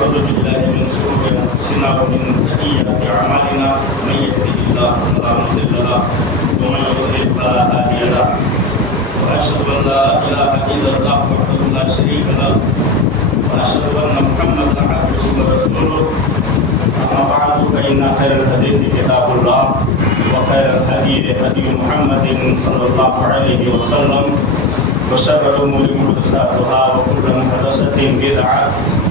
ونعوذ بالله من شرور انفسنا ومن سيئات اعمالنا من يهده الله فلا مضل له ومن يضلل فلا هادي له واشهد ان لا اله الا الله وحده لا شريك له واشهد ان محمدا عبده ورسوله اما بعد فان خير الحديث كتاب الله وخير الهدي هدي محمد صلى الله عليه وسلم وشر الأمور محدثاتها وكل محدثة بدعة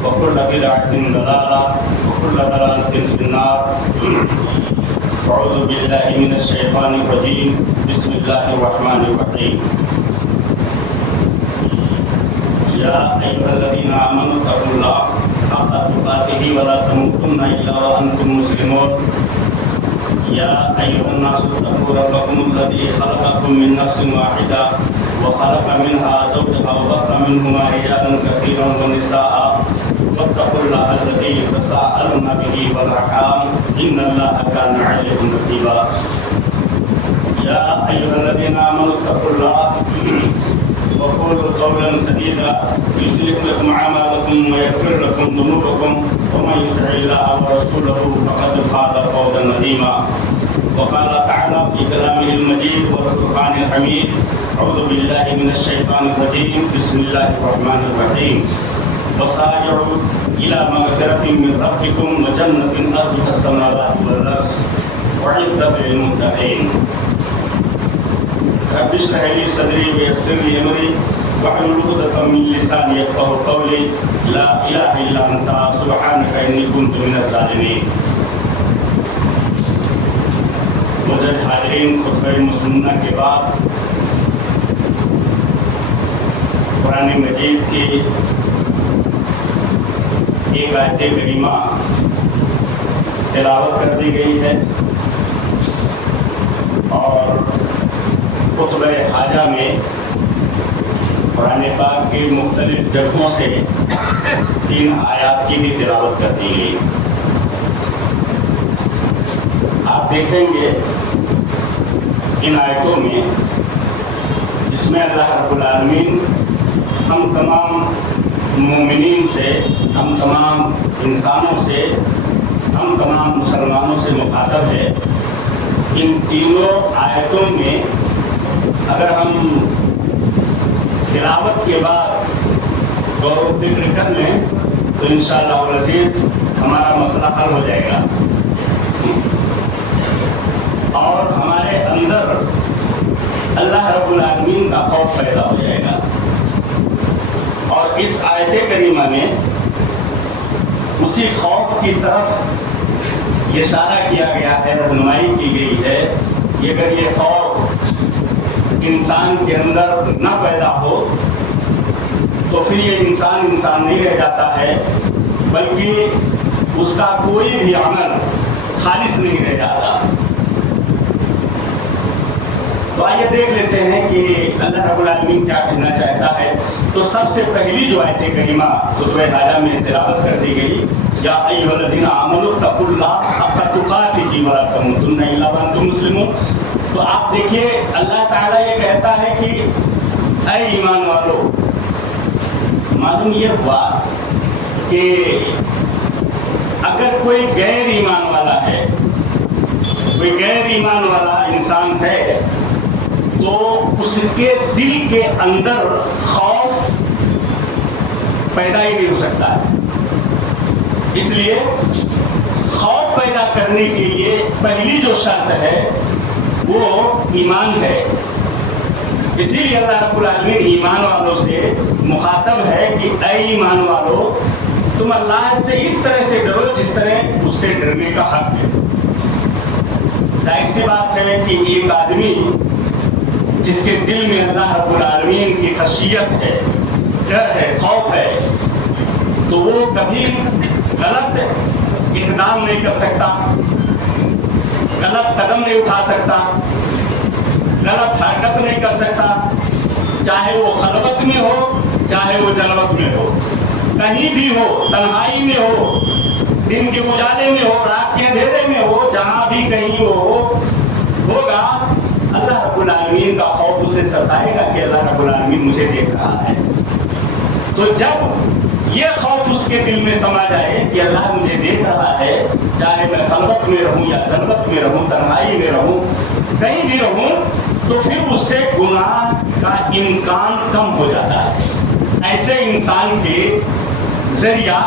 وكل بدعة ضلالة وكل ضلالة في النار. أعوذ بالله من الشيطان الرجيم. بسم الله الرحمن الرحيم. يا أيها الذين آمنوا اتقوا الله حق تقاته ولا تموتن إلا وأنتم مسلمون. يا أيها الناس اتقوا ربكم الذي خلقكم من نفس واحدة وخلق منها زوجها وبث منهما رجالا كثيرا ونساء واتقوا الله الذي تساءلون به والأرحام إن الله كان عليكم رقيبا. يا أيها الذين آمنوا اتقوا الله وقولوا قولا سديدا يصلح لكم أعمالكم ويغفر لكم ذنوبكم ومن يطع الله ورسوله فقد فاز فوزا عظيما. وقال تعالى في كلامه المجيد والفرقان الحميد: أعوذ بالله من الشيطان الرجيم. بسم الله الرحمن الرحيم. وسارعوا إلى مغفرة من ربكم وجنة أرضها السماوات والأرض أعدت للمتقين. رب اشرح لي صدري ويسر لي أمري واحلل عقدة من لساني يفقهوا قولي. لا إله إلا أنت سبحانك إني كنت من الظالمين. مجد حاضرین، خطبہ مسنونہ کے بعد قرآن مجید کی ایک آیت کریمہ تلاوت کر دی گئی ہے اور خطبہ حاجہ میں قرآن پاک کی مختلف جگہوں سے 3 آیات کی بھی تلاوت کر دی گئی. آپ دیکھیں گے ان آیتوں میں جس میں اللہ رب العالمین ہم تمام مومنین سے، ہم تمام انسانوں سے، ہم تمام مسلمانوں سے مخاطب ہے. ان تینوں آیتوں میں اگر ہم تلاوت کے بعد غور و فکر کر لیں تو انشاءاللہ العزیز ہمارا مسئلہ حل ہو جائے گا اور ہمارے اندر اللہ رب العالمین کا خوف پیدا ہو جائے گا. اور اس آیت کریمہ میں اسی خوف کی طرف یہ اشارہ کیا گیا ہے، رہنمائی کی گئی ہے کہ اگر یہ خوف انسان کے اندر نہ پیدا ہو تو پھر یہ انسان نہیں رہ جاتا ہے، بلکہ اس کا کوئی بھی عمل خالص نہیں رہ جاتا. تو آئیے دیکھ لیتے ہیں کہ اللہ رب العالمین کیا کہنا چاہتا ہے. تو سب سے پہلی جو آیت کریمہ خطبہ حاجہ میں تلاوت کر دی گئی: یا ایھا الذین آمنوا اتقوا اللہ حق تقاتہ ولا تموتن الا وانتم مسلمون. تو آپ دیکھیے اللہ تعالیٰ یہ کہتا ہے کہ اے ایمان والو. معلوم یہ ہوا کہ اگر کوئی غیر ایمان والا ہے، کوئی غیر ایمان والا انسان ہے تو اس کے دل کے اندر خوف پیدا ہی نہیں ہو سکتا ہے. اس لیے خوف پیدا کرنے کے لیے پہلی جو شرط ہے وہ ایمان ہے. اسی لیے اللہ رب العالمین ایمان والوں سے مخاطب ہے کہ اے ایمان والو، تم اللہ سے اس طرح سے ڈرو جس طرح اس سے ڈرنے کا حق ہے. ظاہر سی بات ہے کہ ایک آدمی جس کے دل میں اللہ رب العالمین کی خشیت ہے، ڈر ہے، خوف ہے، تو وہ کبھی غلط اقدام نہیں کر سکتا، غلط قدم نہیں اٹھا سکتا، غلط حرکت نہیں کر سکتا، چاہے وہ خلوت میں ہو چاہے وہ جلوت میں ہو، کہیں بھی ہو، تنہائی میں ہو، دن کے اجالے میں ہو، رات کے اندھیرے میں ہو، جہاں بھی کہیں وہ ہوگا اللہ رب العالمین کا خوف اسے ستائے گا کہ اللہ رب العالمین مجھے دیکھ رہا ہے. تو جب یہ خوف اس کے دل میں سما جائے کہ اللہ مجھے دیکھ رہا ہے، چاہے میں خلوت میں رہوں یا خلوت میں رہوں، تنہائی میں رہوں، کہیں بھی رہوں، تو پھر اس سے گناہ کا امکان کم ہو جاتا ہے۔ ایسے انسان کے ذریعہ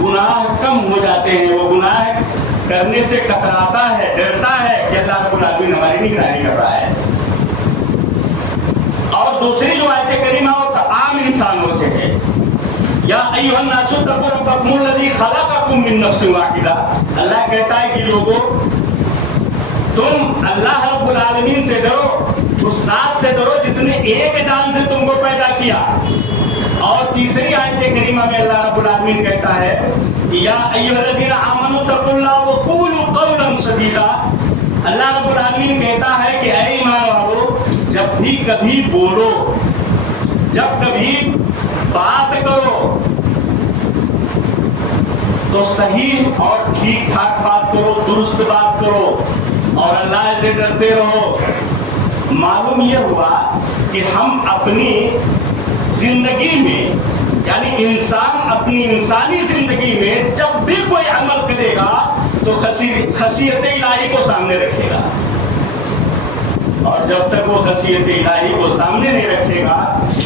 گناہ کم ہو جاتے ہیں، وہ گناہ کرنے سے کتراتا ہے، ڈرتا ہے کہ اللہ رب العالمین ہماری نگرانی کر رہا ہے۔ اور دوسری جو آیت کریمہ وہ عام انسانوں سے ہے، یا ایھا الناس اتقوا ربکم الذی خلقکم من نفس واحدہ۔ اللہ کہتا ہے کہ لوگوں تم اللہ رب العالمین سے ڈرو، اس ذات سے ڈرو جس نے ایک جان سے تم کو پیدا کیا۔ اور تیسری آیت کریمہ میں اللہ رب العالمین کہتا ہے یا ایھا الذین آمنوا اتقوا اللہ وقولوا قولا سدیدا۔ اللہ رب العالمین کہتا ہے کہ اے ایمان والو، جب بھی کبھی بولو، جب کبھی بات کرو تو صحیح اور ٹھیک ٹھاک بات کرو، درست بات کرو اور اللہ سے ڈرتے رہو۔ معلوم یہ ہوا کہ ہم اپنی زندگی میں، یعنی انسان اپنی انسانی زندگی میں جب بھی کوئی عمل کرے گا تو خشیت الہی کو سامنے رکھے گا، اور جب تک وہ خشیت الہی کو سامنے نہیں رکھے گا،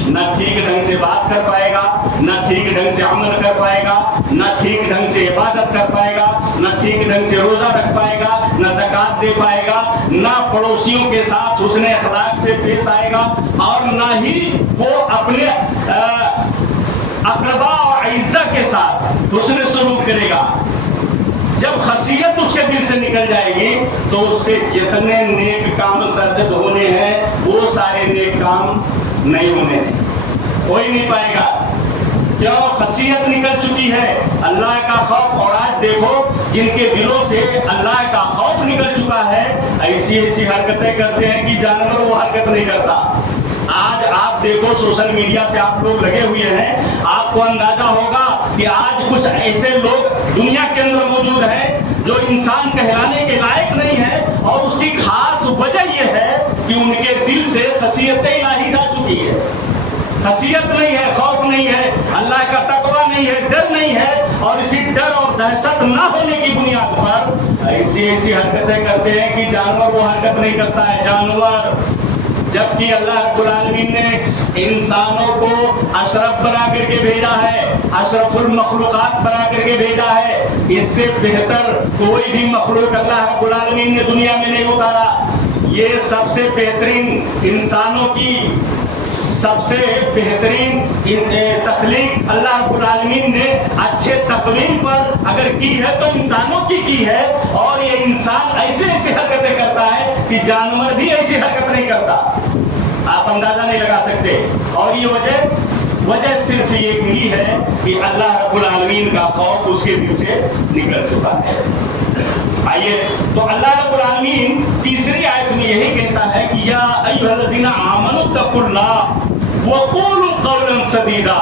نہ ٹھیک ڈھنگ سے بات کر پائے گا، نہ ٹھیک ڈھنگ سے عمل کر پائے گا، نہ ٹھیک ڈھنگ سے عبادت کر پائے گا، نہ ٹھیک ڈھنگ سے روزہ رکھ پائے گا، نہ زکوٰۃ دے پائے گا، نہ پڑوسیوں کے ساتھ حسن اخلاق سے پیش آئے گا، اور نہ ہی وہ اپنے اقربا اور اعزا کے ساتھ حسن سلوک کرے گا۔ جب خشیت اس کے دل سے نکل جائے گی تو اس سے جتنے نیک کام سرزد ہونے ہیں وہ سارے نیک کام نہیں ہونے ہیں، ہو ہی نہیں پائے گا۔ کیوں؟ خشیت نکل چکی ہے، اللہ کا خوف۔ اور آج دیکھو جن کے دلوں سے اللہ کا خوف نکل چکا ہے، ایسی ایسی حرکتیں کرتے ہیں کہ جانور وہ حرکت نہیں کرتا۔ آج آپ دیکھو سوشل میڈیا سے آپ لوگ لگے ہوئے ہیں، آپ کو اندازہ ہوگا کہ آج کچھ ایسے لوگ دنیا کے اندر موجود ہیں جو انسان کہلانے کے لائق نہیں ہے، اور اس کی خاص وجہ یہ ہے کہ ان کے دل سے خشیت الہی جا چکی ہے۔ خشیت نہیں ہے، خوف نہیں ہے، اللہ کا تقوی نہیں ہے، ڈر نہیں ہے، اور اسی ڈر اور دہشت نہ ہونے کی بنیاد پر ایسی ایسی حرکتیں کرتے ہیں کہ جانور وہ حرکت نہیں کرتا ہے۔ جانور، جبکہ اللہ رب العالمین نے انسانوں کو اشرف بنا کر کے بھیجا ہے، اشرف المخلوقات بنا کر کے بھیجا ہے۔ اس سے بہتر کوئی بھی مخلوق اللہ رب العالمین نے دنیا میں نہیں اتارا۔ یہ سب سے بہترین انسانوں کی سب سے بہترین تخلیق اللہ رب العالمین نے اچھے تقویم پر اگر کی ہے تو انسانوں کی ہے، اور یہ انسان ایسے ایسی حرکتیں کرتا ہے کہ جانور بھی ایسی حرکت نہیں کرتا، آپ اندازہ نہیں لگا سکتے۔ اور یہ وجہ صرف ایک ہی ہے کہ اللہ رب العالمین کا خوف اس کے دل سے نکل چکا ہے۔ آئیے تو اللہ رب العالمین تیسری آیت میں یہی کہتا ہے کہ یا ایھا الذین آمنوا اتقوا اللہ وقولوا قولا سدیدا۔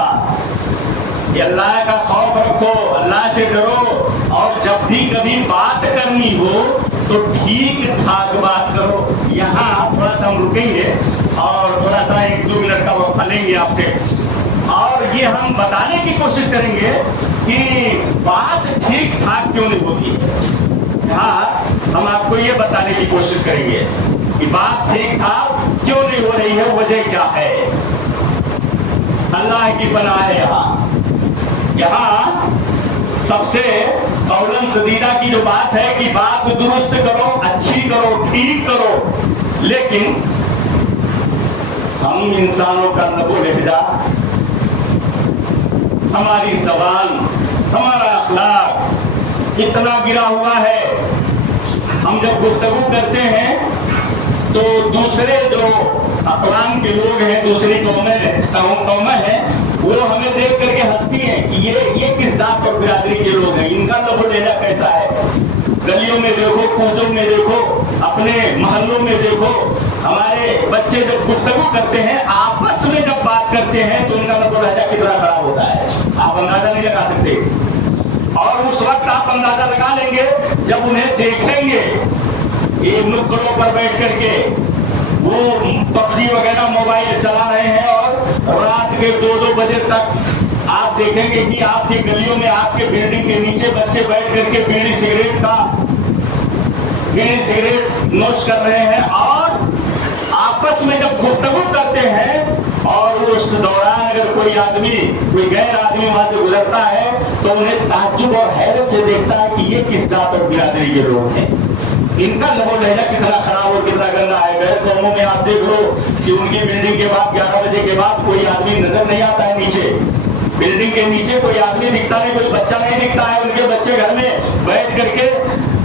کہ اللہ کا خوف رکھو، اللہ سے ڈرو، اور جب بھی کبھی بات کرنی ہو تو ٹھیک ٹھاک بات کرو۔ یہاں تھوڑا سا ہم رکیں گے اور تھوڑا سا 1-2 منٹ کا وقفہ لیں گے آپ سے، اور یہ ہم بتانے کی کوشش کریں گے کہ بات ٹھیک ٹھاک کیوں نہیں ہوتی ہے۔ یہاں ہم آپ کو یہ بتانے کی کوشش کریں گے کہ بات ٹھیک ٹھاک کیوں نہیں ہو رہی ہے، وجہ کیا ہے۔ اللہ کی پناہ ہے۔ یہاں سب سے قولاً سدیدہ کی جو بات ہے کہ بات درست کرو، اچھی کرو، ٹھیک کرو، لیکن ہم انسانوں کا لب و لہجہ، ہماری زبان، ہمارا اخلاق اتنا گرا ہوا ہے، ہم جب گفتگو کرتے ہیں تو دوسرے جو اقوام کے لوگ ہیں، دوسری قومیں ہیں، وہ ہمیں دیکھ کر کے ہنستی ہیں کہ یہ کس ذات اور برادری کے لوگ ہیں، ان کا لب و لہجہ کیسا ہے۔ گلیوں میں دیکھو، کوچوں میں دیکھو، اپنے محلوں میں دیکھو، ہمارے بچے جب گفتگو کرتے ہیں، آپس میں جب بات کرتے ہیں تو ان کا لب و لہجہ کتنا خراب ہوتا ہے، آپ اندازہ نہیں لگا سکتے۔ اور اس وقت آپ اندازہ لگا لیں گے جب انہیں دیکھیں گے یہ نکڑوں پر بیٹھ کر کے وہ PUBG وغیرہ موبائل چلا رہے ہیں، اور رات کے 2-2 بجے تک آپ آپ دیکھیں گے کہ آپ کی گلیوں میں آپ کے بلڈنگ کے نیچے بچے بیٹھ کر کے بیڑی سگریٹ نوش کر رہے ہیں اور آپس میں جب گفتگو کرتے ہیں اور اس دوران اگر کوئی آدمی کوئی غیر آدمی وہاں سے گزرتا ہے تو انہیں تعجب اور حیرت سے دیکھتا ہے کہ یہ کس ذات اور برادری کے لوگ ہیں، ان کا لب و لہجہ کتنا خراب اور کتنا گندا ہے۔ غیر قوموں میں آپ دیکھ لو کہ ان کی بلڈنگ کے بعد 11 بجے کے بعد کوئی آدمی نظر نہیں آتا ہے، نیچے بلڈنگ کے نیچے کوئی آدمی دکھتا نہیں، کوئی بچہ نہیں دکھتا ہے۔ ان کے بچے گھر میں بیٹھ کر کے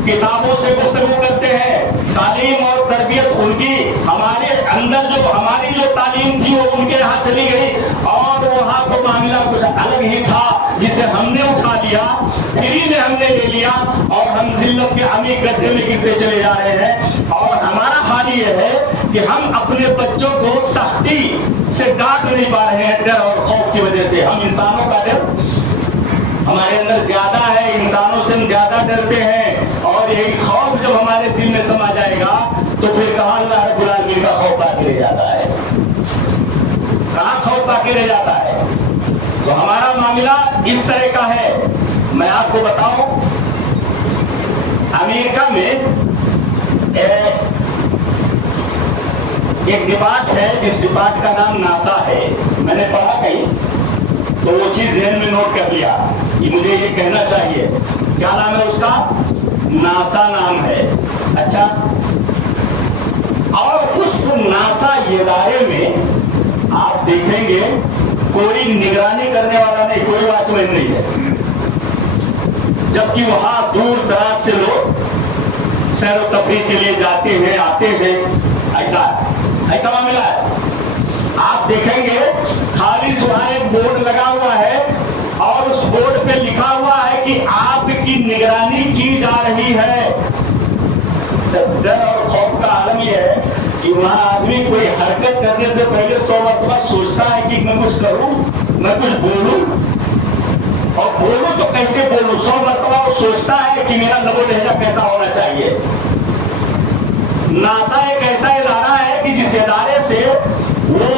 کتابوں سے گفتگو کرتے ہیں، تعلیم اور تربیت ان کی ہمارے اندر ہماری جو تعلیم تھی وہ ان کے یہاں چلی گئی اور وہاں تو معاملہ کچھ الگ ہی تھا جسے ہم نے اٹھا لیا، فری میں ہم نے لے لیا اور ہم ذلت کے عمیق گڈھے میں گرتے چلے جا رہے ہیں۔ اور ہمارا حال یہ ہے کہ ہم اپنے بچوں کو سختی سے ڈانٹ نہیں پا رہے ہیں، ڈر اور خوف کی وجہ سے۔ ہم انسانوں کا ڈر ہمارے اندر زیادہ ہے، انسانوں سے ہم زیادہ ڈرتے ہیں، اور یہی خوف جب ہمارے دل میں سما جائے گا تو پھر کہاں اللہ رب العالمین کا خوف باقی رہ جاتا ہے، کہاں خوف باقی رہ جاتا ہے۔ تو ہمارا معاملہ اس طرح کا ہے۔ میں آپ کو بتاؤں، امریکہ میں ایک ڈپارٹ ہے جس ڈپارٹ کا نام ناسا ہے، میں نے پڑھا کہیں تو وہ چیز ذہن میں نوٹ کر لیا کہ مجھے یہ کہنا چاہیے۔ کیا نام ہے اس کا؟ ناسا نام ہے۔ اچھا، اور اس ناسا ادارے میں آپ دیکھیں گے کوئی نگرانی کرنے والا نہیں، کوئی واچ مین نہیں ہے، جبکہ وہاں دور دراز سے لوگ سیر و تفریح کے لیے جاتے ہیں، آتے ہیں۔ ایسا معاملہ ہے۔ آپ دیکھیں گے خالص وہاں ایک بورڈ لگا ہوا ہے اور اس بورڈ پہ لکھا ہوا ہے کہ آپ کی نگرانی کی جا رہی ہے۔ ڈر اور خوف کا عالم یہ ہے کہ وہاں آدمی کوئی حرکت کرنے سے پہلے 100 مرتبہ سوچتا ہے کہ میں کچھ کروں، میں کچھ بولوں، اور بولوں تو کیسے بولوں۔ 100 مرتبہ وہ سوچتا ہے کہ میرا لب و لہجہ کیسا ہونا چاہیے۔ ناسا ایک ایسا ادارہ ہے کہ جس ادارے سے وہ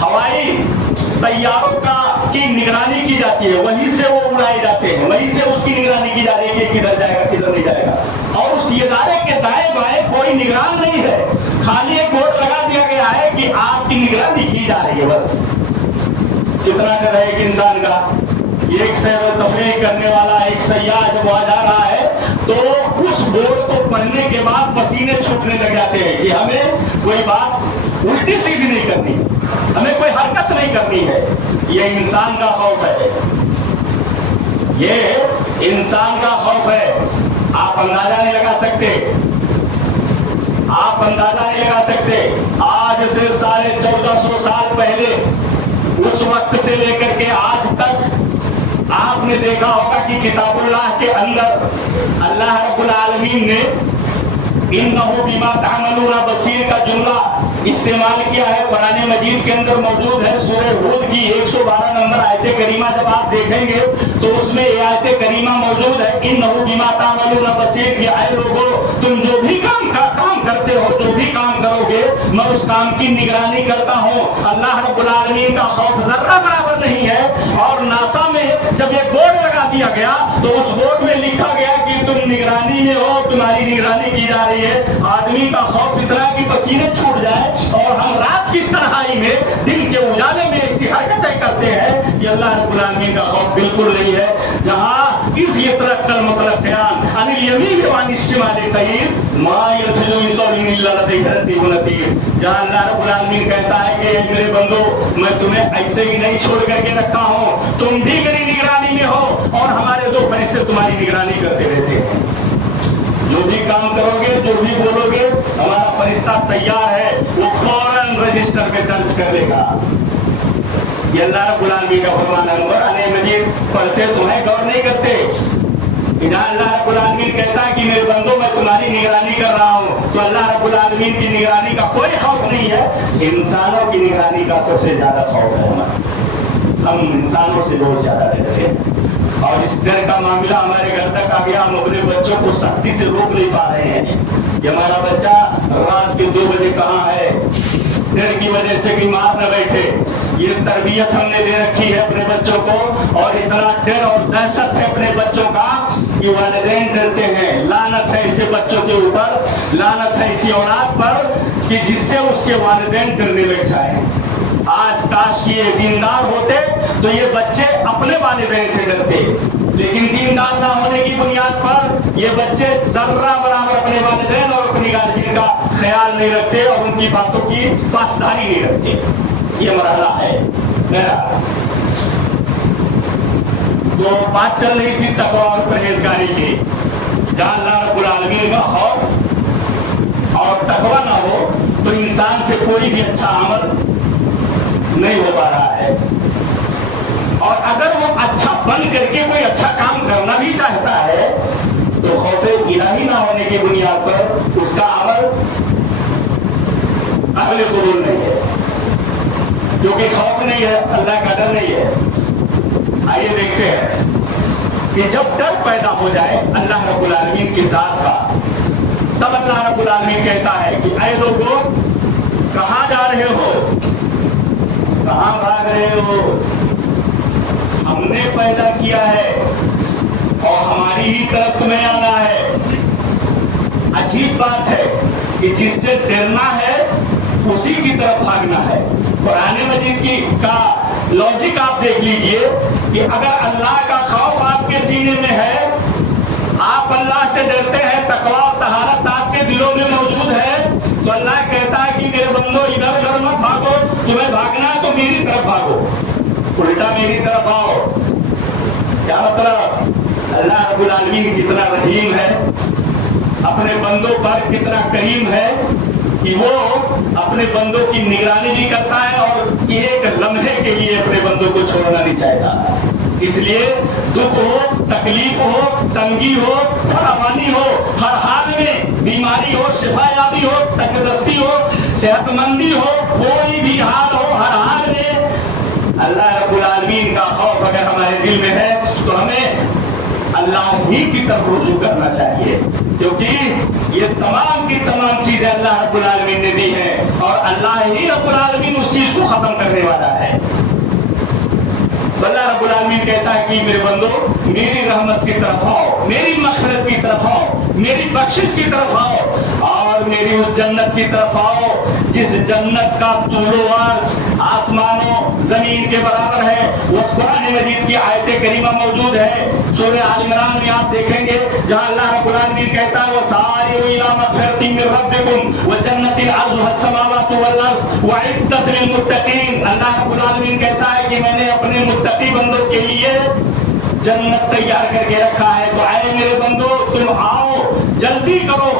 ہوائی طیاروں کی نگرانی کی جاتی ہے، وہیں سے وہ اڑائے جاتے ہیں، وہیں سے اس کی نگرانی کی جا رہی ہے کہ کدھر جائے گا کدھر نہیں جائے گا۔ اور اس ادارے کے دائیں بائیں کوئی نگران نہیں ہے، خالی ایک بورڈ لگا دیا گیا ہے کہ آپ کی نگرانی کی جا رہی ہے، بس۔ کتنا ڈر ہے ایک انسان کا۔ ایک سیر و تفریح کرنے والا ایک سیاح جب وہاں جا رہا ہے تو اس بورڈ کو پڑھنے کے بعد پسینے چھوٹنے لگ جاتے ہیں کہ ہمیں کوئی بات الٹی سیدھی نہیں کرنی، ہمیں کوئی حرکت نہیں کرنی ہے۔ یہ انسان کا خوف ہے، یہ انسان کا خوف ہے۔ آپ اندازہ نہیں لگا سکتے، آپ اندازہ نہیں لگا سکتے۔ آج سے 1450 سال پہلے، اس وقت سے لے کر کے آج تک آپ نے دیکھا ہوگا کہ کتاب اللہ کے اندر اللہ رب العالمین نے اِنَّهُ بِمَا تَعْمَلُونَ بَصِيرٌ کا جملہ استعمال کیا ہے۔ قرآن مجید کے اندر موجود ہے، سورہ ہود کی 112 نمبر آیت کریمہ جب آپ دیکھیں گے تو اس میں یہ آیت کریمہ موجود ہے، اِنَّهُ بِمَا تَعْمَلُونَ بَصِيرٌ کہ اے لوگوں تم جو بھی کام کرتے ہو، جو بھی کام کرو گے، میں اس کام کی نگرانی کرتا ہوں۔ اللہ رب العالمین کا خوف ذرہ برابر نہیں ہے۔ اور ناسا میں جب یہ بورڈ لگا دیا گیا تو اس بورڈ میں لکھا گیا کہ تم نگرانی میں ہو، تمہاری نگرانی کی جا رہی ہے۔ آدمی کا خوف اتنا کہ پسینے چھوٹ جائے، اور ہم رات کی تنہائی میں دن کے اجالے میں ایسی حرکتیں کرتے ہیں کہ اللہ رب العالمین کا خوف بالکل نہیں ہے۔ جہاں اس یترقل مترقیان عن الیمین وعن الشمال قعید ما یلفظ من قول الا لدیہ رقیب عتید، جہاں اللہ رب العالمین کہتا ہے کہ میرے بندو میں تمہیں ایسے ہی نہیں چھوڑ کر کے رکھا ہوں، تم بھی میری نگرانی میں ہو اور ہمارے 2 فرشتے تمہاری نگرانی کرتے رہتے ہیں۔ جو بھی کام کرو گے، جو بھی بولو گے، ہمارا فرشتہ تیار ہے، وہ فوراً رجسٹر میں درج کر لے گا۔ یہ اللہ رب العالمین کا فرمان ہے۔ قرآن مجید پڑھتے تو ہیں، غور نہیں کرتے۔ جہاں اللہ رب العالمین کہتا ہے کہ میرے بندوں میں تمہاری نگرانی کر رہا ہوں، تو اللہ رب العالمین کی نگرانی کا کوئی خوف نہیں ہے، انسانوں کی نگرانی کا سب سے زیادہ خوف ہے ہم انسانوں سے بہت زیادہ ڈرتے ہیں۔ اور اس ڈر کا معاملہ ہمارے گھر تک آ گیا، ہم اپنے بچوں کو سختی سے روک نہیں پا رہے ہیں کہ ہمارا بچہ رات کے 2 بجے کہاں ہے، ڈر کی وجہ سے کہ مار نہ بیٹھے، یہ تربیت ہم نے دے رکھی ہے اپنے بچوں کو، اور اتنا ڈر اور دہشت ہے اپنے بچوں کا کہ والدین ڈرتے ہیں. لعنت ہے ایسے بچوں کے اوپر، لعنت ہے ایسی اولاد پر کہ جس سے اس کے والدین ڈرنے لگ جائیں. آج کاش کہ یہ دیندار ہوتے تو یہ بچے اپنے والدین سے ڈرتے، لیکن دیندار نہ ہونے کی بنیاد پر یہ بچے ذرہ برابر اپنے والدین اور اپنی گارجین کا خیال نہیں رکھتے اور ان کی باتوں کی پاسداری نہیں رکھتے. یہ مرحلہ ہے میرا. تو بات چل رہی تھی تقویٰ اور پرہیزگاری کی. جہاں اللہ رب العالمین کا خوف اور تقویٰ نہ ہو تو انسان سے کوئی بھی اچھا عمل نہیں ہو پا رہا ہے. اور اگر وہ اچھا بن کر کے کوئی اچھا کام کرنا بھی چاہتا ہے تو خوف الہی نہ ہونے کی بنیاد پر اس کا عمل قابل قبول نہیں ہے، کیونکہ خوف نہیں ہے، اللہ کا ڈر نہیں ہے. آئیے دیکھتے ہیں کہ جب ڈر پیدا ہو جائے اللہ رب العالمین کی ذات کا، تب اللہ رب العالمین کہتا ہے کہ اے لوگوں کہاں جا رہے ہو، کہاں بھاگ رہے ہو؟ ہم نے پیدا کیا ہے اور ہماری ہی طرف تمہیں آنا ہے. عجیب بات ہے کہ جس سے ڈرنا ہے اسی کی طرف بھاگنا ہے. قرآن مجید کی کا لاجک آپ دیکھ لیجئے کہ اگر اللہ کا خوف آپ کے سینے میں ہے، آپ اللہ سے ڈرتے ہیں، تقویٰ اور طہارت آپ کے دلوں میں موجود ہے، تو اللہ کہتا ہے کہ میرے بندو ادھر ادھر مت بھاگو، تمہیں بھاگنا ہے تو میری طرف بھاگو، الٹا میری طرف آؤ. کیا مطلب؟ اللہ رب العالمین کتنا رحیم ہے، اپنے بندوں پر کتنا کریم ہے کہ وہ اپنے بندوں کی نگرانی بھی کرتا ہے اور ایک لمحے کے لیے اپنے بندوں کو چھوڑنا نہیں چاہتا. اس لیے دکھ ہو، تکلیف ہو، تنگی ہو، فراوانی ہو، ہر حال میں بیماری ہو، شفا یابی ہو، تندرستی ہو، صحت مندی ہو، کوئی بھی حال ہو، ہر حال میں اللہ رب العالمین کا خوف اگر ہمارے دل میں ہے تو ہمیں اللہ ہی کی طرف رجوع کرنا چاہیے، کیونکہ یہ تمام کی تمام چیزیں اللہ رب العالمین نے دی ہیں اور اللہ ہی رب العالمین اس چیز کو ختم کرنے والا ہے. اللہ رب العالمین کہتا ہے کہ میرے بندو میری رحمت کی طرف آؤ، میری مغفرت کی طرف آؤ، میری بخشش کی طرف آؤ اور میری اس جنت کی طرف آؤ جس جنت کا طول و عرض آسمانوں زمین کے برابر ہے. اس قرآن مجید کی آیت کریمہ موجود ہے سورہ آل عمران میں، آپ دیکھیں گے جہاں اللہ رب العالمین کہتا ہے وَسَارِعُوا إِلَىٰ مَغْفِرَةٍ مِّن رَّبِّكُمْ وَجَنَّةٍ عَرْضُهَا السَّمَاوَاتُ وَالْأَرْضُ وَأُعِدَّتْ لِلْمُتَّقِينَ. اللہ رب العالمین کہتا ہے کہ میں نے اپنے متقی بندوں کے لیے جنت تیار کر کے رکھا ہے. تو اے میرے بندو تم آؤ، جلدی کرو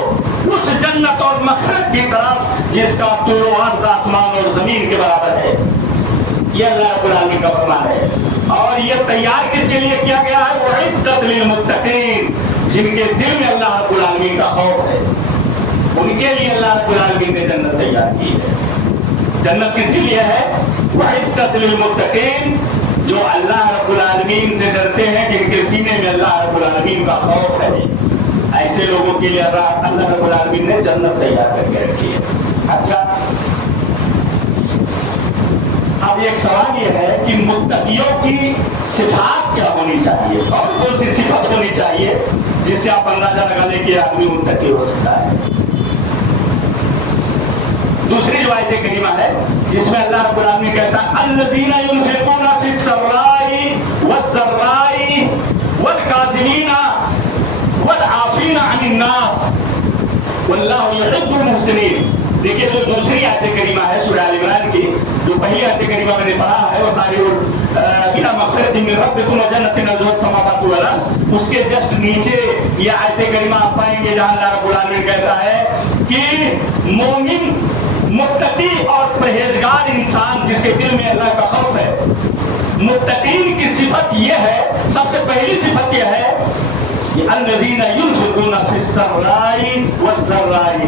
اس جنت اور مغفرت کی طرف جس کا طول و عرض آسمان اور زمین کے برابر ہے. یہ اللہ رب العالمین کا فرمان ہے. اور یہ تیار کس کے لیے کیا گیا ہے؟ وَعِدَّتْ لِلْمُتَّقِينَ، جن کے دل میں اللہ رب العالمین کا خوف ہے ان کے لیے اللہ رب العالمین نے جنت تیار کی ہے. جنت کس کے لیے ہے؟ وَعِدَّتْ لِلْمُتَّقِينَ، جو اللہ رب العالمین سے ڈرتے ہیں، جن کے سینے میں اللہ رب العالمین کا خوف ہے، ایسے لوگوں کے لیے اللہ رب العالمین نے جنت تیار کر کے رکھی ہے. اچھا، اب ایک سوال یہ ہے کہ متقیوں کی صفات کیا ہونی چاہیے اور کون سی صفت ہونی چاہیے جس سے آپ اندازہ لگا لیں کہ آدمی متقی ہو سکتا ہے. دوسری جو آیت کریمہ ہے جس میں اللہ رب العالمین کہتا ہے الذین ينفقون فی السراء والضراء والکاظمین والعافین عن الناس واللہ یحب المحسنین. دیکھیے جو دوسری آیت کریمہ ہے سورہ آل عمران کی، جو پہلی آیت کریمہ میں نے پڑھا ہے وَسَارِعُوا إِلَىٰ مَغْفِرَةٍ مِّن رَّبِّكُمْ وَجَنَّةٍ عَرْضُهَا السَّمَاوَاتُ وَالْأَرْضُ، اس کے جسٹ نیچے یہ آیت کریمہ آپ پائیں گے جہاں اللہ رب العالمین کہتا ہے کہ مومن، متقی اور پرہیزگار انسان جس کے دل میں اللہ کا خوف ہے، متقین کی صفت یہ ہے، سب سے پہلی صفت یہ ہے کہ الذین ينفقون فی السراء والضراء.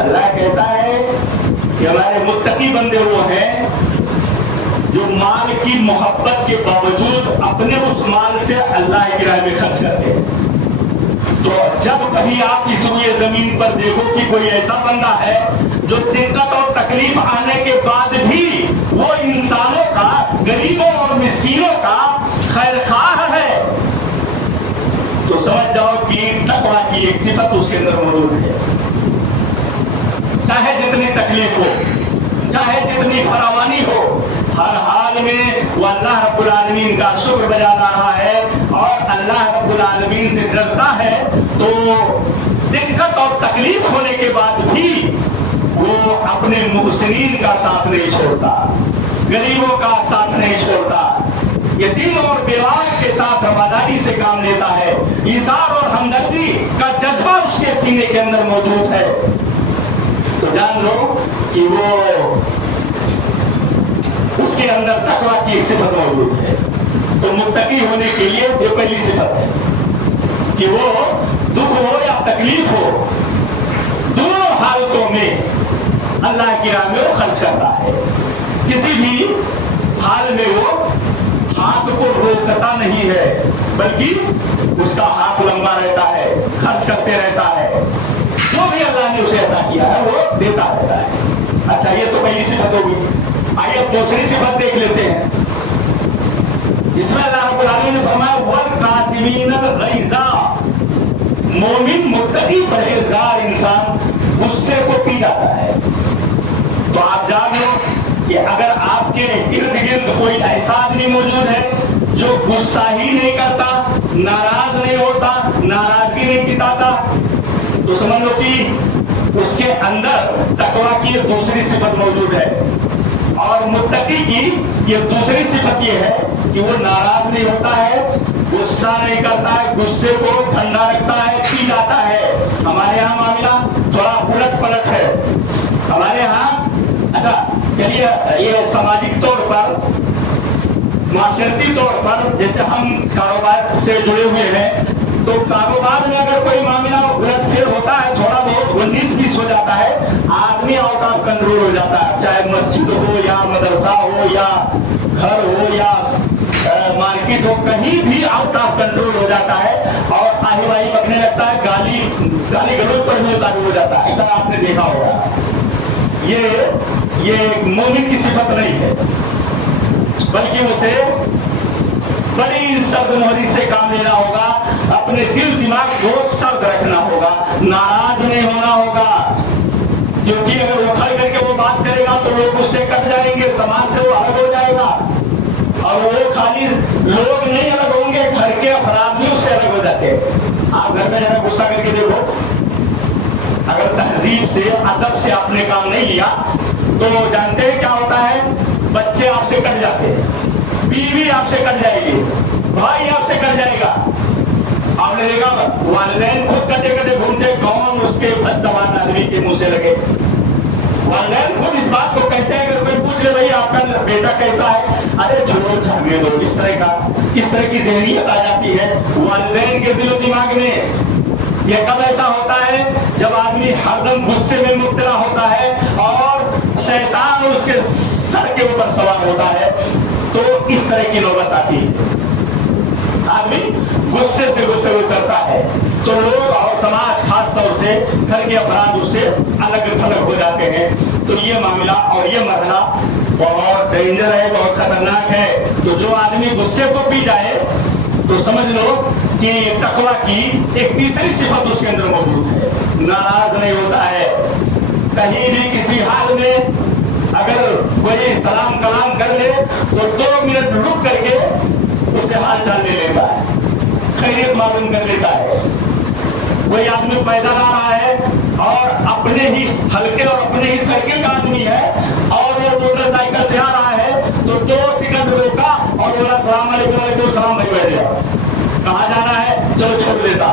اللہ کہتا ہے کہ ہمارے متقی بندے وہ ہیں جو مال کی محبت کے باوجود اپنے اس مال سے اللہ کی راہ میں خرچ کرتے ہیں. تو جب کبھی آپ اس روئے زمین پر دیکھو کہ کوئی ایسا بندہ ہے جو دقت اور تکلیف آنے کے بعد بھی وہ انسانوں کا، غریبوں اور مسکینوں کا خیر خواہ ہے، تو سمجھ جاؤ کہ تقویٰ کی ایک صفت اس کے اندر موجود ہے۔ چاہے جتنی تکلیف ہو، چاہے جتنی فراوانی ہو، ہر حال میں وہ اللہ رب العالمین کا شکر بجا رہا ہے اور اللہ رب العالمین سے ڈرتا ہے، تو دقت اور تکلیف ہونے کے بعد بھی وہ اپنے محسنین کا ساتھ نہیں چھوڑتا، غریبوں کا ساتھ نہیں چھوڑتا، یتیم اور بیوہ کے ساتھ رواداری سے کام لیتا ہے، ایثار اور ہمدردی کا جذبہ اس کے سینے کے اندر موجود ہے۔ تو جان لو کہ وہ اس کے اندر تقویٰ کی ایک صفت موجود ہے۔ تو متقی ہونے کے لیے یہ پہلی صفت ہے کہ وہ دکھ ہو یا تکلیف ہو، دونوں حالتوں میں اللہ کی راہ میں وہ خرچ کرتا ہے۔ کسی بھی حال میں وہ ہاتھ کو روکتا نہیں ہے، بلکہ اس کا ہاتھ لمبا رہتا ہے، خرچ کرتے رہتا ہے، جو بھی اللہ نے اسے عطا کیا ہے وہ دیتا رہتا ہے۔ اچھا، یہ تو پہلی صفت ہوگی۔ آئیے دوسری صفت دیکھ لیتے ہیں۔ اس میں اللہ رب العالمین نے فرمایا وَالْقَاسِمِينَ الْغَيْظَ، مومن متقی پرہیزگار انسان غصے کو پی جاتا ہے۔ تو آپ جان لو کہ اگر آپ کے ارد گرد کوئی ایسا آدمی موجود ہے جو غصہ ہی نہیں کرتا، ناراض نہیں ہوتا، ناراضگی نہیں جتاتا، تو سمجھ لو کہ اس کے اندر تقویٰ کی دوسری صفت موجود ہے۔ اور متقی کی یہ دوسری صفت یہ ہے کہ وہ ناراض نہیں ہوتا ہے، غصہ نہیں کرتا ہے، غصے کو ٹھنڈا رکھتا ہے، پی جاتا ہے۔ ہمارے یہاں معاملہ تھوڑا الٹ پلٹ ہے۔ ہمارے یہاں اچھا چلیے، یہ سماجی طور پر، معاشرتی طور پر، جیسے ہم کاروبار سے جڑے ہوئے ہیں، تو کاروبار میں اگر کوئی معاملہ الٹ پھیر ہوتا ہے، تھوڑا بہت 19-20 ہو جاتا ہے، آدمی آؤٹ آف کنٹرول ہو جاتا ہے، چاہے مسجد ہو یا مدرسہ ہو یا گھر ہو یا مارکیٹ ہو، کہیں بھی آؤٹ آف کنٹرول ہو جاتا ہے اور آہی باہی بکنے لگتا ہے، گالی گلوچ پڑھنے تک ہو جاتا ہے۔ ایسا آپ نے دیکھا ہوگا۔ یہ ایک مومن کی صفت نہیں ہے، بلکہ اسے بڑی سرد مہری سے کام لینا ہوگا، اپنے دل دماغ کو سرد رکھنا ہوگا، ناراض نہیں ہونا ہوگا، کیونکہ اگر وہ کھڑ کر کے وہ بات کرے گا تو لوگ اس سے کٹ جائیں گے، سماج سے وہ الگ ہو جائے گا۔ اور وہ خالی لوگ نہیں الگ ہوں گے، گھر کے افراد بھی اس سے الگ ہو جاتے ہیں۔ آپ گھر میں ذرا غصہ کر کے دیکھو، اگر تہذیب سے، ادب سے آپ نے کام نہیں لیا تو جانتے ہیں کیا ہوتا ہے؟ بچے آپ سے کٹ جاتے ہیں، بیوی آپ سے کٹ جائے گی، بھائی آپ سے کٹ جائے گا۔ آپ نے دیکھا والدین خود کٹے کٹے گھومتے، کون اس کے بد زبان آدمی کے منہ سے لگے۔ والدین خود اس بات کو کہتے ہیں، اگر کوئی پوچھ لے بھائی آپ کا بیٹا کیسا ہے، ارے چھوڑو جانے دو، اس طرح کی ذہنیت آ جاتی ہے والدین کے دل و دماغ میں۔ یہ کب ایسا ہوتا ہے؟ جب آدمی ہر دم غصے میں مبتلا ہوتا ہے اور شیطان اس کے سر کے اوپر سوار ہوتا ہے، تو اس طرح کی نوبت آتی ہے۔ آدمی غصے سے گفتگو کرتا ہے تو لوگ اور سماج، خاص طور سے گھر کے افراد اس سے الگ تھلگ ہو جاتے ہیں۔ تو یہ معاملہ اور یہ مرحلہ بہت ڈینجر ہے، بہت خطرناک ہے۔ تو جو آدمی غصے کو پی جائے تو سمجھ لو کہ تقویٰ کی ایک تیسری صفت اس کے اندر موجود ہے، ناراض نہیں ہوتا ہے۔ کہیں بھی کسی حال میں اگر کوئی سلام کلام کر لے تو 2 منٹ رک کر کے اس سے حال چال لے لیتا ہے، خیریت معلوم کر لیتا ہے۔ کوئی آدمی پیدل آ رہا ہے اور اپنے ہی حلقے اور اپنے ہی سرکل کا آدمی ہے اور وہ موٹر سائیکل سے آ رہا ہے تو 2 سیکنڈ روکا اور بولا السلام علیکم، وعلیکم السلام، بھائی بیٹھ جاؤ، کہاں جانا ہے، چلو چھوڑ دیتا۔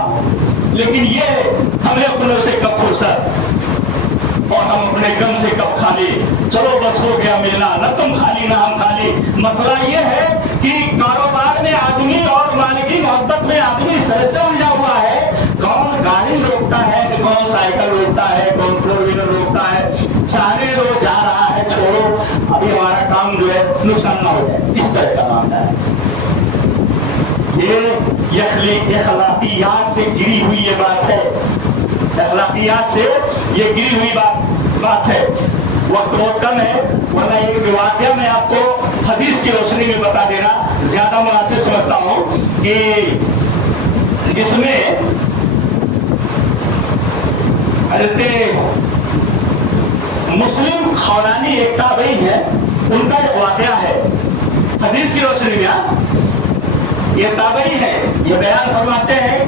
لیکن یہ ہمیں اپنوں سے کب فرصت اور ہم اپنے غم سے کب خالی، چلو بس ہو گیا ملنا، نہ تم خالی نہ ہم خالی۔ مسئلہ یہ ہے کہ کاروبار میں آدمی اور مالکی محبت میں آدمی اس طرح سے الجھا ہوا ہے، کون گاڑی روکتا ہے، کون سائیکل روکتا ہے، کون 4 ویلر روکتا ہے، چاہنے دو، جا رہا ہے، چھوڑو، ابھی ہمارا کام جو ہے نقصان نہ ہو جائے، اس طرح کا معاملہ ہے۔ یہ اخلاقیات سے گری ہوئی یہ بات ہے، اخلاقیات سے یہ گری ہوئی بات ہے۔ وقت بہت کم ہے، ورنہ ایک واقعہ میں آپ کو حدیث کی روشنی میں بتا دینا زیادہ مناسب سمجھتا ہوں، کہ جس میں حضرت مسلم خولانی ایک تابعی ہے، ان کا ایک واقعہ ہے حدیث کی روشنی میں۔ یہ تابعی ہے، یہ بیان فرماتے ہیں،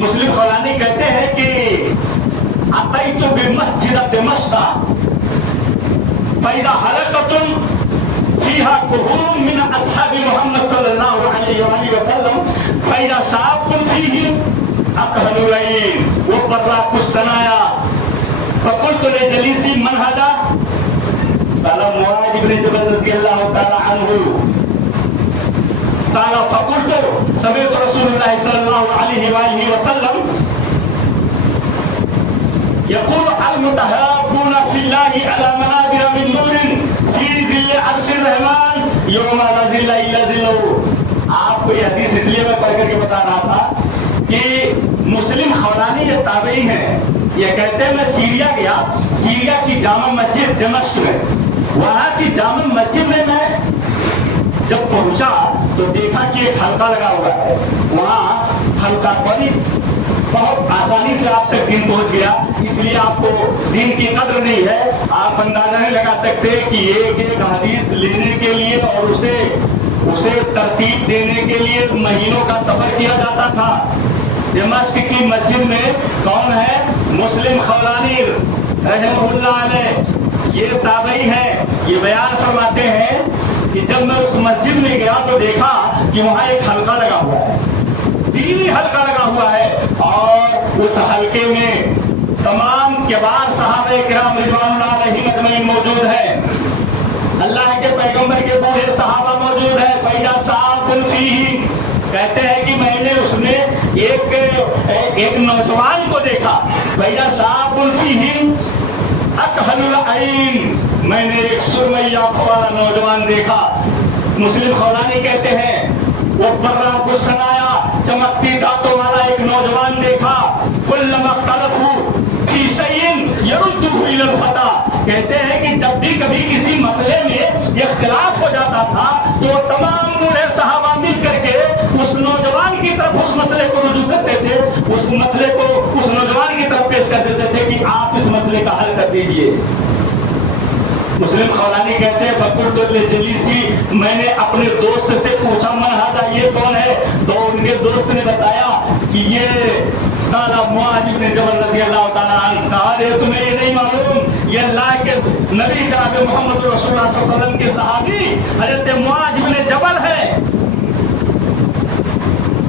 مسلم خولانی کہتے ہیں کہ اتیت بمسجد دمشق فاذا حلقۃ فيها قبور من اصحاب محمد صلی اللہ علیہ وآلہ وسلم فاذا شاب فيهم اقهل العين وبراق الثنايا فقلت لجليسي من هذا؟ قال معاذ بن جبل رضی اللہ تعالی عنہ۔ قال فقلت سمعت رسول الله صلی اللہ علیہ وآلہ وسلم يقول المتحابون في الله على منابر من نور في ظل عرش الرحمن يوم لا ظل الا ظله۔ آپ کو یہ حدیث اس لیے میں پڑھ کر کے بتا رہا تھا کہ مسلم خولانی یہ تابعی ہیں، یہ کہتے ہیں میں سیریا گیا، سیریا کی جامع مسجد دمشق میں، وہاں کی جامع مسجد میں جب پہنچا تو دیکھا کہ ایک حلقہ لگا ہوا ہے، وہاں حلقہ پڑی، بہت آسانی سے آپ تک دین پہنچ گیا، اس لیے آپ کو دین کی قدر نہیں ہے۔ آپ اندازہ نہیں لگا سکتے کہ ایک ایک حدیث لینے کے لیے اور اسے ترتیب دینے کے لیے مہینوں کا سفر کیا جاتا تھا۔ دمشق کی مسجد میں کون ہے؟ مسلم خولانی رحمہ اللہ علیہ، یہ تابعی ہے، یہ بیان فرماتے ہیں کہ جب میں اس مسجد میں گیا تو دیکھا کہ وہاں ایک حلقہ لگا ہوا ہے، دینی حلقہ لگا ہوا ہے، اور اس حلقے میں تمام کبار صحابہ کرام رضوان اللہ علیہم اجمعین موجود ہیں، اللہ کے پیغمبر کے بوڑھے صحابہ موجود ہیں۔ فیضا شاب فیہم، کہتے ہیں کہ میں نے اس میں ایک نوجوان کو دیکھا، فیضا شاب فیہم اکحل العین، میں نے ایک سرمئی آنکھوں والا نوجوان دیکھا۔ مسلم خولانی کہتے ہیں وہ براق الثنایا، چمکتی دانتوں والا ایک نوجوان دیکھا۔ کلما اختلفوا فی شیء یردہ الی الفتى، کہتے ہیں کہ جب بھی کبھی کسی مسئلے میں اختلاف ہو جاتا تھا تو تمام بوڑھے صحابہ مل کر کے اس نوجوان کی طرف اس مسئلے کو رجوع کرتے تھے، اس مسئلے کو اس نوجوان کی طرف پیش کر دیتے تھے کہ آپ اس مسئلے کا حل کر دیجئے۔ مسلم خولانی کہتے ہیں فقلت لجلیسی، میں نے اپنے دوست سے پوچھا من ھذا، یہ کون ہے؟ تو ان کے دوست نے بتایا کہ یہ قال معاذ بن جبل رضی اللہ تعالیٰ عنہ، کہا تمہیں یہ نہیں معلوم یہ اللہ کے نبی جناب محمد رسول اللہ صلی اللہ علیہ وسلم کے صحابی حضرت معاذ بن جبل ہے۔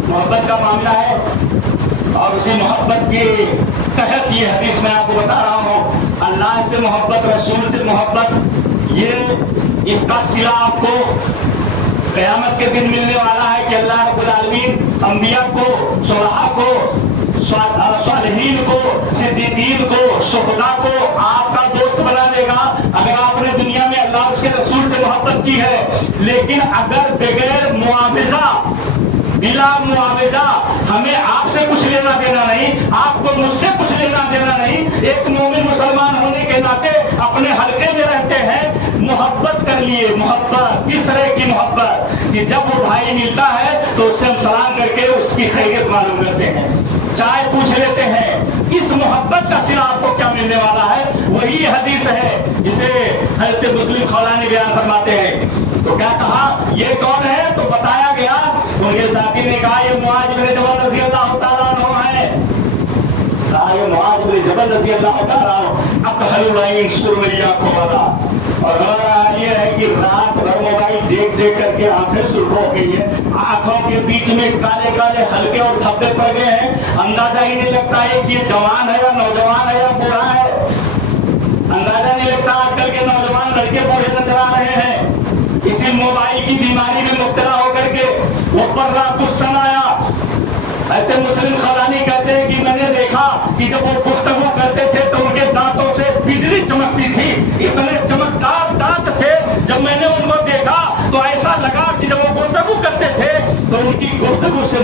محبت کا معاملہ ہے، اور اسی محبت کے تحت یہ حدیث میں آپ کو بتا رہا ہوں، اللہ سے محبت، رسول سے محبت، یہ اس کا صلہ آپ کو قیامت کے دن ملنے والا ہے کہ اللہ رب العالمین انبیاء کو، صلحاء کو، صالحین کو، صدیقین کو، شہداء کو آپ کا دوست بنا دے گا اگر آپ نے دنیا میں اللہ اس کے رسول سے محبت کی ہے۔ لیکن اگر بغیر معاوضہ، بلا معاوضہ، ہمیں آپ سے کچھ لینا دینا نہیں، آپ کو مجھ سے کچھ لینا دینا نہیں، ایک مومن مسلمان ہونے کے ناطے اپنے حلقے میں رہتے ہیں، محبت کر لیے۔ محبت کس طرح کی محبت کہ جب وہ بھائی ملتا ہے تو اس سے ہم سلام کر کے اس کی خیریت معلوم کرتے ہیں، چائے پوچھ لیتے ہیں۔ اس محبت کا صلہ آپ کو کیا ملنے والا ہے؟ وہی حدیث ہے جسے حضرت مسلم خولانی بیان فرماتے ہیں۔ تو کیا کہا یہ کون ہے؟ تو بتایا گیا، ان کے ساتھی نے کہا یہ معاذ بن جبل رضی اللہ تعالیٰ عنہ ہے۔ کہا یہ معاذ بن جبل رضی اللہ تعالیٰ عنہ اکحل العین، سرمئی آنکھوں والا۔ اور ہمارا حال یہ ہے کہ رات بھر موبائل دیکھ دیکھ کر کے آنکھیں سرخ ہو گئی ہیں، آنکھوں کے بیچ میں کالے کالے ہلکے اور دھبے پڑ گئے ہیں، اندازہ ہی نہیں لگتا ہے کہ یہ جوان ہے یا نوجوان ہے یا بوڑھا ہے، اندازہ نہیں لگتا۔ آج کل کے نوجوان لڑکے بوڑھے نظر آ رہے ہیں اسی موبائل کی بیماری میں مبتلا ہو کر کے۔ وہ براق الثنایا، حضرت مسلم خولانی کہتے ہیں کہ میں نے دیکھا کہ جب وہ گفتگو کرتے تھے تو ان کے دانتوں سے بجلی چمکتی تھی، اتنے چمکدار دانت تھے، جب میں نے ان کو دیکھا تو ایسا لگا کہ جب وہ گفتگو کرتے تھے تو ان کی گفتگو سے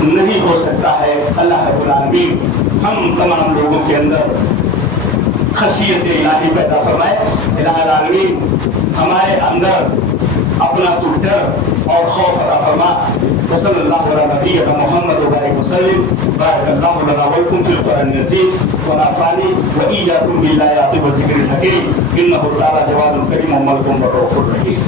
نہیں ہو سکتا ہے۔ اللہ رب العالمین ہم تمام لوگوں کے اندر خشیت الہی پیدا فرمائے۔ الہ العالمین ہمارے اندر اپنا تو ڈر اور خوف عطا فرما۔ وصلی اللہ علی نبینا محمد وبارک وسلم۔ بارک اللہ لنا ولکم فی القرآن العظیم ونفعنی وإیاکم بالآیات والذکر الحکیم۔ انہ تعالی جواد کریم ملک رؤوف رحیم۔